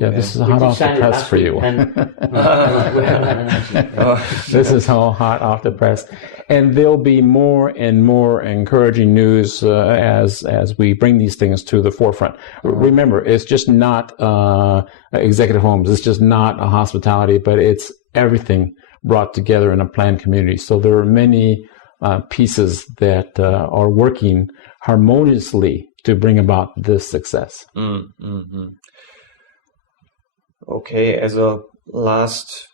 Yeah, this is hot off the press for you. This is all hot off the press. And there'll be more and more encouraging news as we bring these things to the forefront. Remember, it's just not executive homes. It's just not a hospitality, but it's everything brought together in a planned community. So there are many pieces that are working harmoniously to bring about this success. Mm-hmm. Okay, as a last,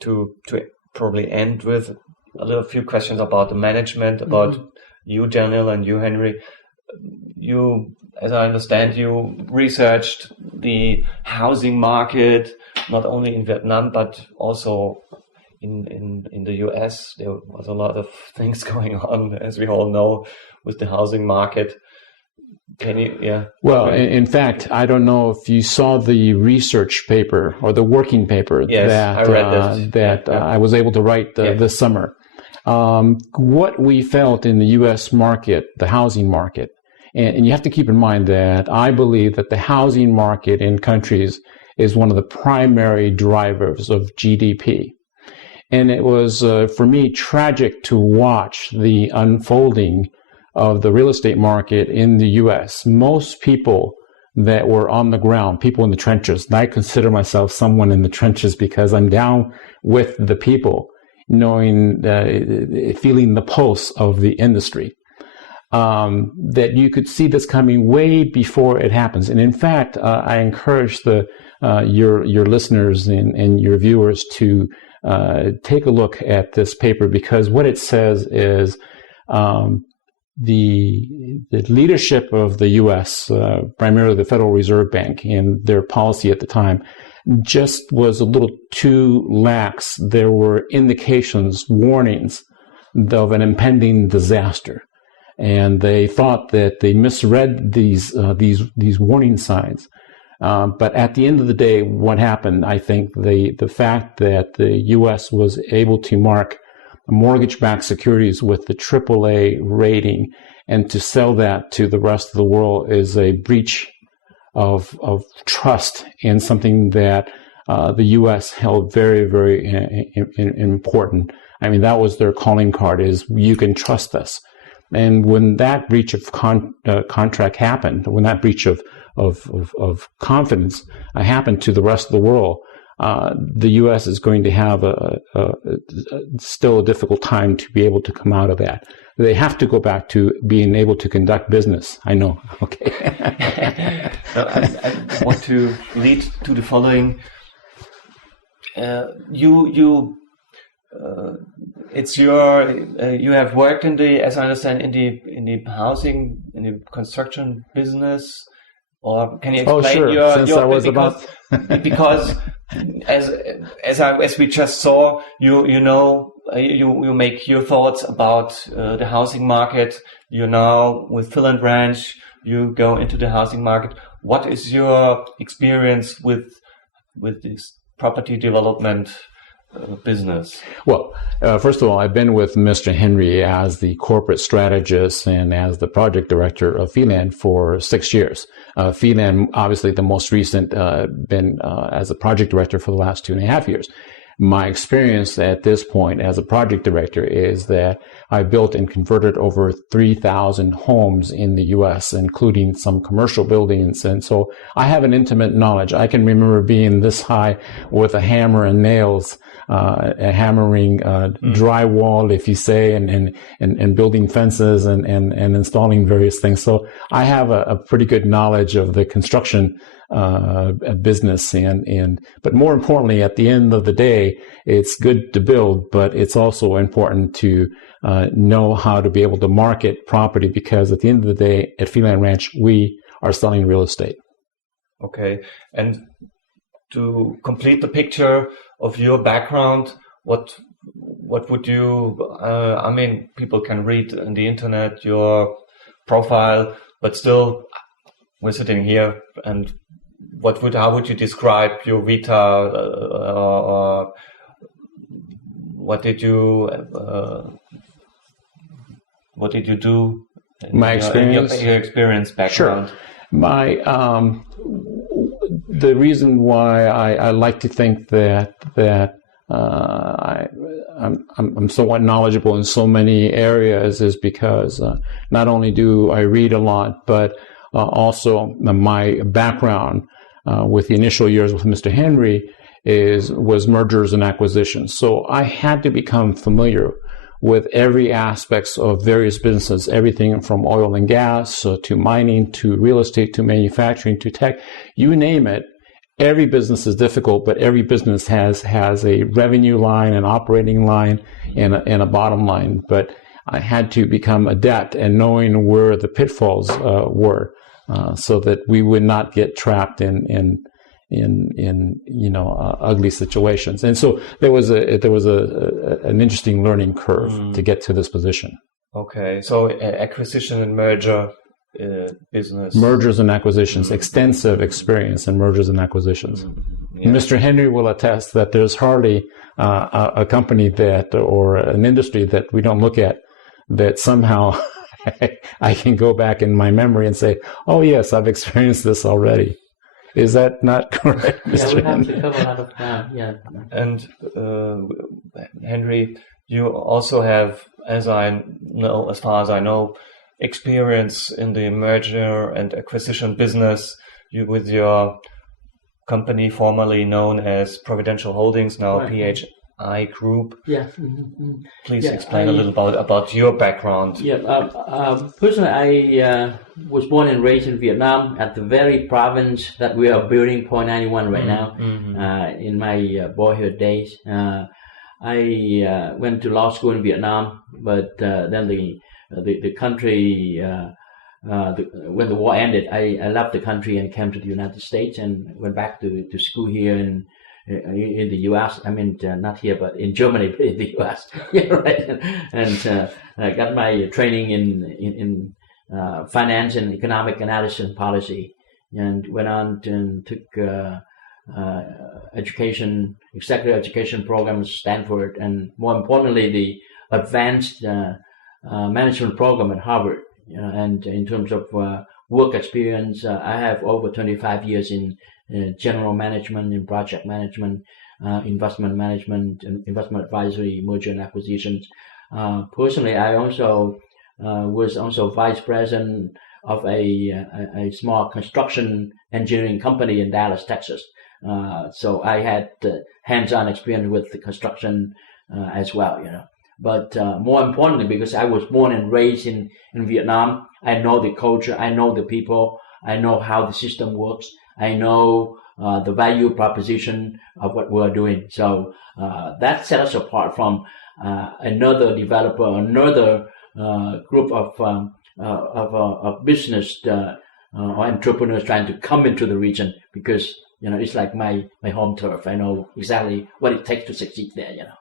to probably end with a few questions about the management, about you, Daniel, and you, Henry. You, as I understand, you researched the housing market, not only in Vietnam, but also in the US. There was a lot of things going on, as we all know, with the housing market. Can you, Well, in fact, I don't know if you saw the research paper or the working paper that I read that I was able to write this summer. What we felt in the U.S. market, the housing market, and you have to keep in mind that I believe that the housing market in countries is one of the primary drivers of GDP. And it was, for me, tragic to watch the unfolding of the real estate market in the U.S. Most people that were on the ground, people in the trenches, and I consider myself someone in the trenches because I'm down with the people, knowing, feeling the pulse of the industry, that you could see this coming way before it happens. And in fact, I encourage your listeners and your viewers to take a look at this paper, because what it says is the leadership of the U.S., primarily the Federal Reserve Bank, and their policy at the time just was a little too lax. There were indications, warnings of an impending disaster, and they thought that they misread these warning signs. But at the end of the day, what happened? I think the fact that the U.S. was able to mark mortgage-backed securities with the AAA rating and to sell that to the rest of the world is a breach of trust in something that the U.S. held very, very important. I mean, that was their calling card, is you can trust us. And when that breach of contract happened, when that breach of confidence happened to the rest of the world, the U.S. is going to have still a difficult time to be able to come out of that. They have to go back to being able to conduct business. I know. Okay. I want to lead to the following. It's you have worked in the, as I understand, in the housing, in the construction business. Or can you explain because as we just saw, you make your thoughts about the housing market. You now with Philand Ranch, you go into the housing market. What is your experience with this property development business? Well, first of all, I've been with Mr. Henry as the corporate strategist and as the project director of Philand for 6 years. Philand, obviously the most recent, been as a project director for the last 2.5 years. My experience at this point as a project director is that I built and converted over 3,000 homes in the U.S., including some commercial buildings. And so I have an intimate knowledge. I can remember being this high with a hammer and nails, hammering drywall, if you say, and building fences and installing various things. So I have a pretty good knowledge of the construction business, but more importantly, at the end of the day, it's good to build, but it's also important to know how to be able to market property, because at the end of the day, at Philand Ranch, we are selling real estate. Okay, and to complete the picture of your background, what would you? I mean, people can read on the internet your profile, but still, we're sitting here and. How would you describe your vita? What did you do? My experience? Your experience background. Sure. The reason why I like to think that I'm somewhat knowledgeable in so many areas is because not only do I read a lot, but also my background with the initial years with Mr. Henry was mergers and acquisitions. So I had to become familiar with every aspects of various businesses, everything from oil and gas to mining to real estate to manufacturing to tech, you name it. Every business is difficult, but every business has a revenue line, an operating line, and a bottom line. But I had to become adept in knowing where the pitfalls were, so that we would not get trapped in ugly situations. And so there was an interesting learning curve to get to this position. Okay, so acquisition and merger business. Mergers and acquisitions, extensive experience in mergers and acquisitions. Yeah. Mr. Henry will attest that there's hardly a company or an industry that we don't look at that somehow I can go back in my memory and say, oh yes, I've experienced this already. Is that not correct, Mr. Yeah, we have to cover a lot of time. Yeah. And Henry, you also have, as far as I know, experience in the merger and acquisition business. With your company formerly known as Providential Holdings, now right. PHI Group. Yeah. Please explain a little about your background. Yeah. Personally, I was born and raised in Vietnam at the very province that we are building, Point 91 right now. In my boyhood days, I went to law school in Vietnam, but then the country, when the war ended, I left the country and came to the United States and went back to school here in the U.S. I mean, not here, but in Germany, but in the U.S. Yeah, right. And I got my training in finance and economic analysis and policy, and went on and took executive education program at Stanford, and more importantly, the advanced management program at Harvard. And in terms of work experience, I have over 25 years in general management, in project management, investment management, investment advisory, merger and acquisitions. Personally, I also was also vice president of a small construction engineering company in Dallas, Texas. So I had hands-on experience with the construction as well, But more importantly, because I was born and raised in Vietnam, I know the culture, I know the people, I know how the system works, I know the value proposition of what we're doing. So that set us apart from another developer, another group of business or entrepreneurs trying to come into the region, because it's like my home turf. I know exactly what it takes to succeed there.